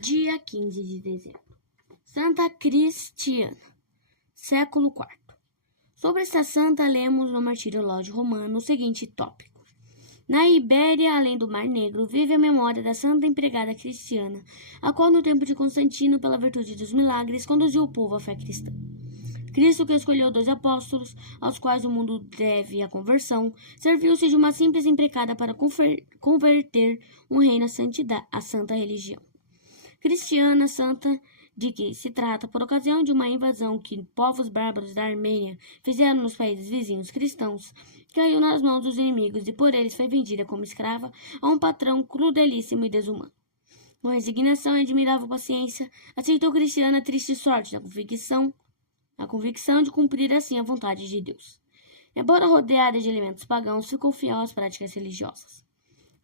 Dia 15 de dezembro. Santa Cristiana, século IV. Sobre esta santa, lemos no Martirológio Romano o seguinte tópico. Na Ibéria, além do Mar Negro, vive a memória da santa empregada cristiana, a qual, no tempo de Constantino, pela virtude dos milagres, conduziu o povo à fé cristã. Cristo, que escolheu 2 apóstolos, aos quais o mundo deve a conversão, serviu-se de uma simples empregada para converter um reino à santa religião. Cristiana santa, de que se trata por ocasião de uma invasão que povos bárbaros da Armênia fizeram nos países vizinhos cristãos, caiu nas mãos dos inimigos e por eles foi vendida como escrava a um patrão crudelíssimo e desumano. Com resignação e admirável paciência, aceitou Cristiana a triste sorte a convicção de cumprir assim a vontade de Deus. Embora rodeada de elementos pagãos, ficou fiel às práticas religiosas.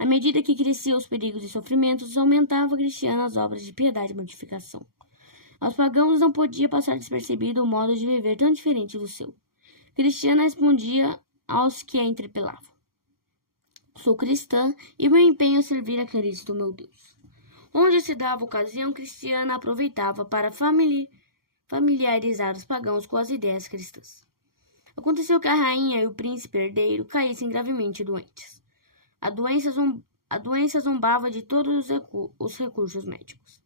À medida que cresciam os perigos e sofrimentos, aumentava Cristiana as obras de piedade e mortificação. Aos pagãos não podia passar despercebido o modo de viver tão diferente do seu. Cristiana respondia aos que a interpelavam: sou cristã e meu empenho é servir a Cristo, meu Deus. Onde se dava ocasião, Cristiana aproveitava para familiarizar os pagãos com as ideias cristãs. Aconteceu que a rainha e o príncipe herdeiro caíssem gravemente doentes. A doença zombava de todos os recursos médicos.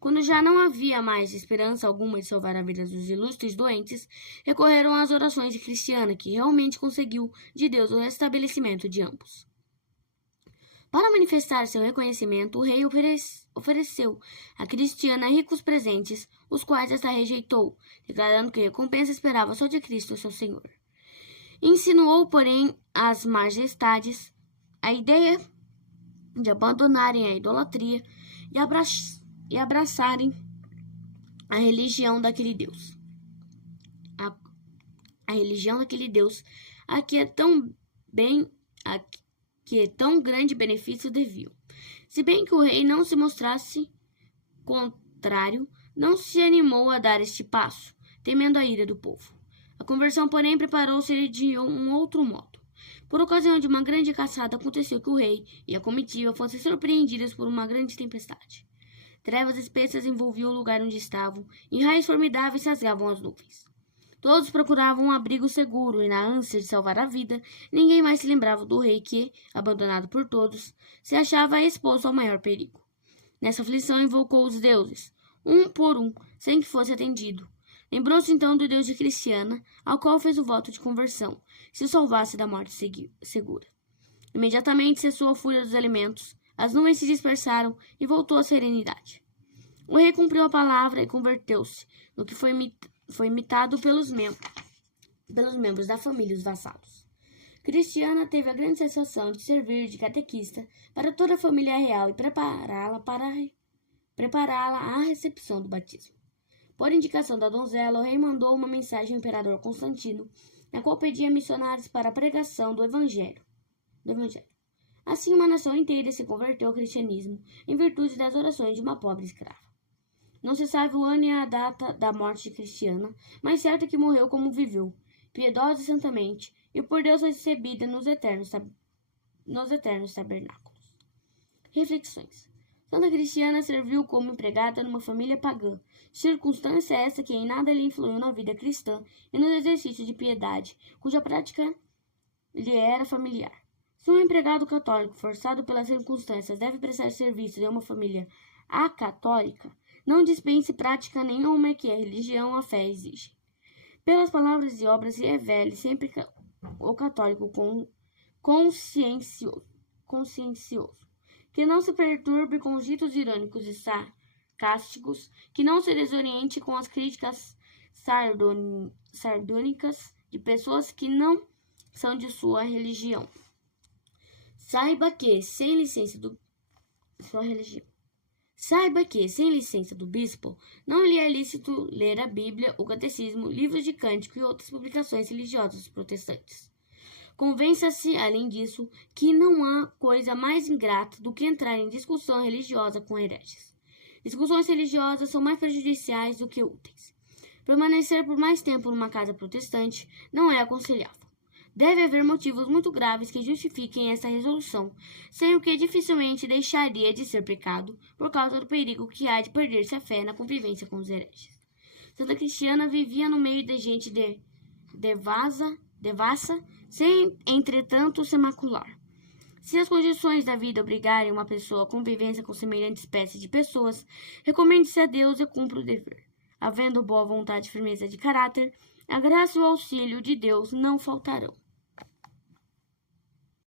Quando já não havia mais esperança alguma de salvar a vida dos ilustres doentes, recorreram às orações de Cristiana, que realmente conseguiu de Deus o restabelecimento de ambos. Para manifestar seu reconhecimento, o rei ofereceu a Cristiana ricos presentes, os quais esta rejeitou, declarando que a recompensa esperava só de Cristo, seu Senhor. Insinuou, porém, às majestades a ideia de abandonarem a idolatria e abraçarem a religião daquele Deus. A religião daquele Deus a que tão grande benefício deviam. Se bem que o rei não se mostrasse contrário, não se animou a dar este passo, temendo a ira do povo. A conversão, porém, preparou-se de um outro modo. Por ocasião de uma grande caçada, aconteceu que o rei e a comitiva fossem surpreendidos por uma grande tempestade. Trevas espessas envolviam o lugar onde estavam, e raios formidáveis rasgavam as nuvens. Todos procuravam um abrigo seguro, e na ânsia de salvar a vida, ninguém mais se lembrava do rei que, abandonado por todos, se achava exposto ao maior perigo. Nessa aflição invocou os deuses, um por um, sem que fosse atendido. Lembrou-se então do Deus de Cristiana, ao qual fez o voto de conversão, se o salvasse da morte segura. Imediatamente cessou a fúria dos elementos, as nuvens se dispersaram e voltou a serenidade. O rei cumpriu a palavra e converteu-se, no que foi imitado pelos membros da família e os vassalos. Cristiana teve a grande satisfação de servir de catequista para toda a família real e prepará-la à recepção do batismo. Por indicação da donzela, o rei mandou uma mensagem ao imperador Constantino, na qual pedia missionários para a pregação do Evangelho. Assim, uma nação inteira se converteu ao cristianismo em virtude das orações de uma pobre escrava. Não se sabe o ano e a data da morte de Cristiana, mas certo é que morreu como viveu, piedosa e santamente, e por Deus recebida nos eternos tabernáculos. Reflexões. Santa Cristiana serviu como empregada numa família pagã, circunstância essa que em nada lhe influiu na vida cristã e no exercício de piedade, cuja prática lhe era familiar. Se um empregado católico, forçado pelas circunstâncias, deve prestar serviços em uma família acatólica, não dispense prática nenhuma que a religião ou a fé exigem. Pelas palavras e obras se revele sempre o católico consciencioso, que não se perturbe com os ditos irônicos e sarcásticos, que não se desoriente com as críticas sardônicas de pessoas que não são de sua religião. Saiba que, sem licença do bispo, não lhe é lícito ler a Bíblia, o Catecismo, livros de cântico e outras publicações religiosas protestantes. Convença-se, além disso, que não há coisa mais ingrata do que entrar em discussão religiosa com hereges. Discussões religiosas são mais prejudiciais do que úteis. Permanecer por mais tempo numa casa protestante não é aconselhável. Deve haver motivos muito graves que justifiquem essa resolução, sem o que dificilmente deixaria de ser pecado, por causa do perigo que há de perder-se a fé na convivência com os hereges. Santa Cristiana vivia no meio de gente devassa, sem, entretanto, se macular. Se as condições da vida obrigarem uma pessoa a convivência com semelhante espécie de pessoas, recomende-se a Deus e cumpra o dever. Havendo boa vontade e firmeza de caráter, a graça e o auxílio de Deus não faltarão.